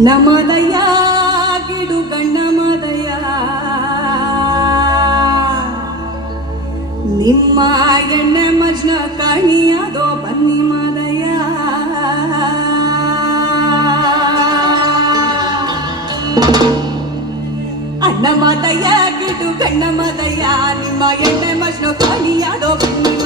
ನಮದಯ ಗಿಡು ಗಣ್ಣಮದಯ ನಿಮ್ಮ ಎಣ್ಣೆ ಮಜ್ನ ಕಣಿಯದೋ ಬನ್ನಿ ಮದಯ. ಅಣ್ಣಮದಯ ಗಿಡು ಗಣ್ಣ ನಿಮ್ಮ ಎಣ್ಣೆ ಮಜ್ನ ಕಣಿಯದೋ ಬನ್ನಿ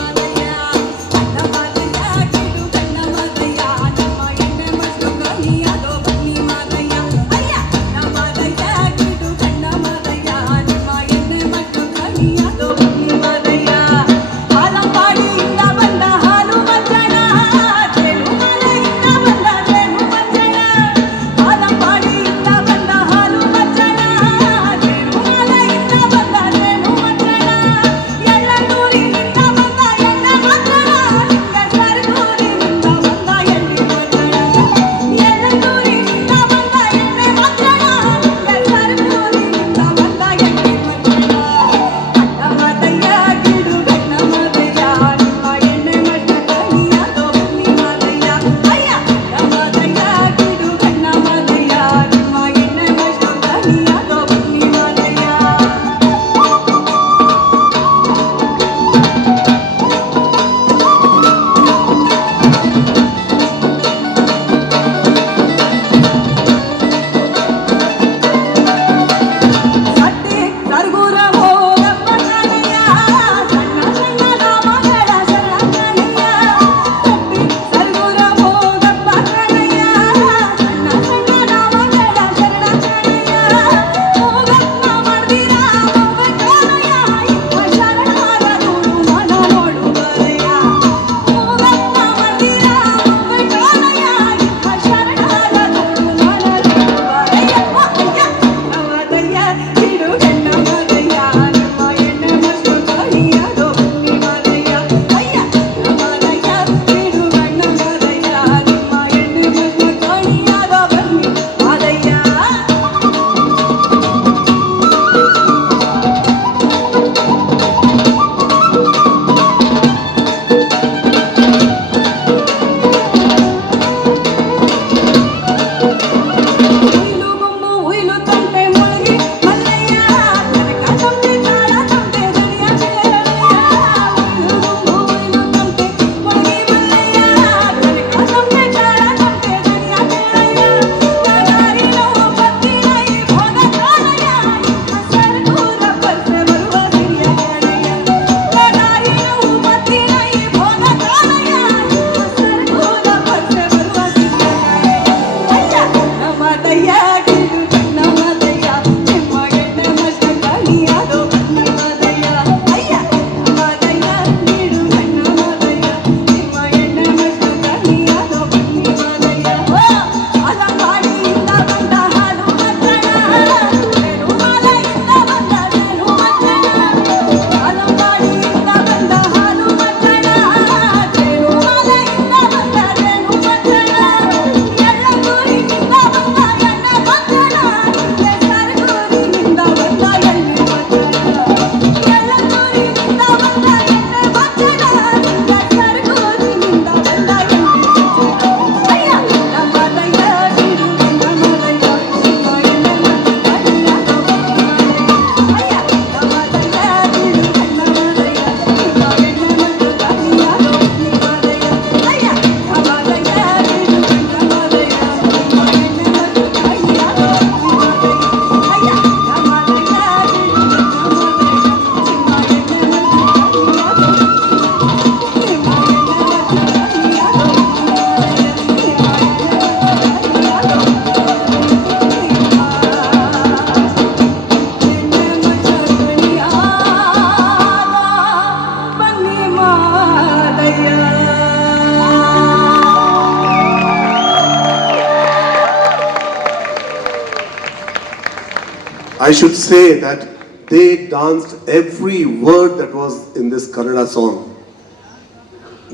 I should say that they danced every word that was in this Kannada song.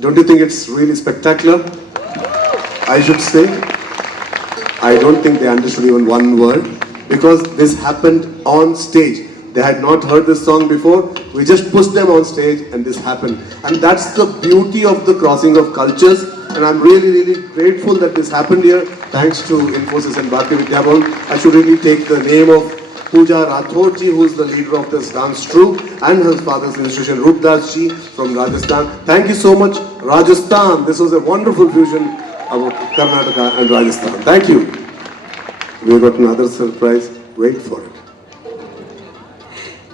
Don't you think it's really spectacular? I should say. I don't think they understood even one word because this happened on stage. They had not heard this song before. We just pushed them on stage and this happened. And that's the beauty of the crossing of cultures. And I'm really, really grateful that this happened here. Thanks to Infosys and Bharti Vidyabhavan. I should really take the name of Pooja Rathorji, who is the leader of this dance troupe, and her father's institution, Rupdas ji from Rajasthan. Thank you so much, Rajasthan. This was a wonderful fusion about Karnataka and Rajasthan. Thank you. We've got another surprise. Wait for it.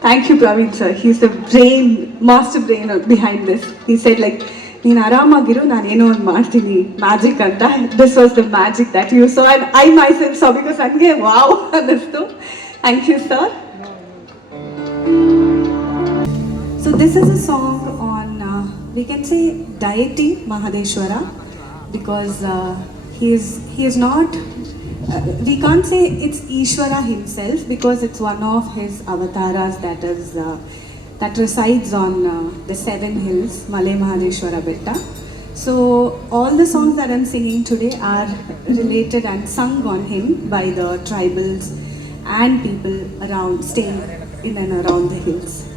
Thank you, Praveen sir. He's the brain, master brain behind this. He said like, ನೀನು ಆರಾಮಾಗಿರು ನಾನೇನೋ ಒಂದು ಮಾಡ್ತೀನಿ magic ಅಂತ this was the magic that you so and I myself so because ಹಂಗೆ wow ಅನ್ನಿಸ್ತು Thank you, sir. So this is a song on, uh, we can say, deity Mahadeshwara because uh, he, is, he is not, uh, we can't say it's Ishwara himself because it's one of his avatars that is uh, that resides on uh, the seven hills, Malay Mahadeshwara Betta. So all the songs that I'm singing today are related and sung on him by the tribals and people around staying in and around the hills.